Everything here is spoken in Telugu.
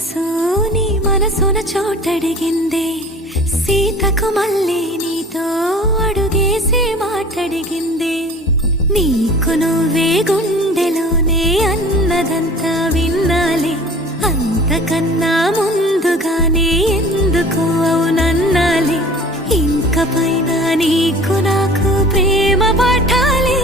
మనసు నీ మనసున చోటడిగిందే, సీతకు మళ్ళీ నీతో అడుగేసి మాటడిగిందే. నీకు నువ్వే గుండెలోనే అన్నదంతా విన్నాలే, అంతకన్నా ముందుగానే ఎందుకు అవునన్నాలే. ఇంక పైన నీకు నాకు ప్రేమ పాఠాలే.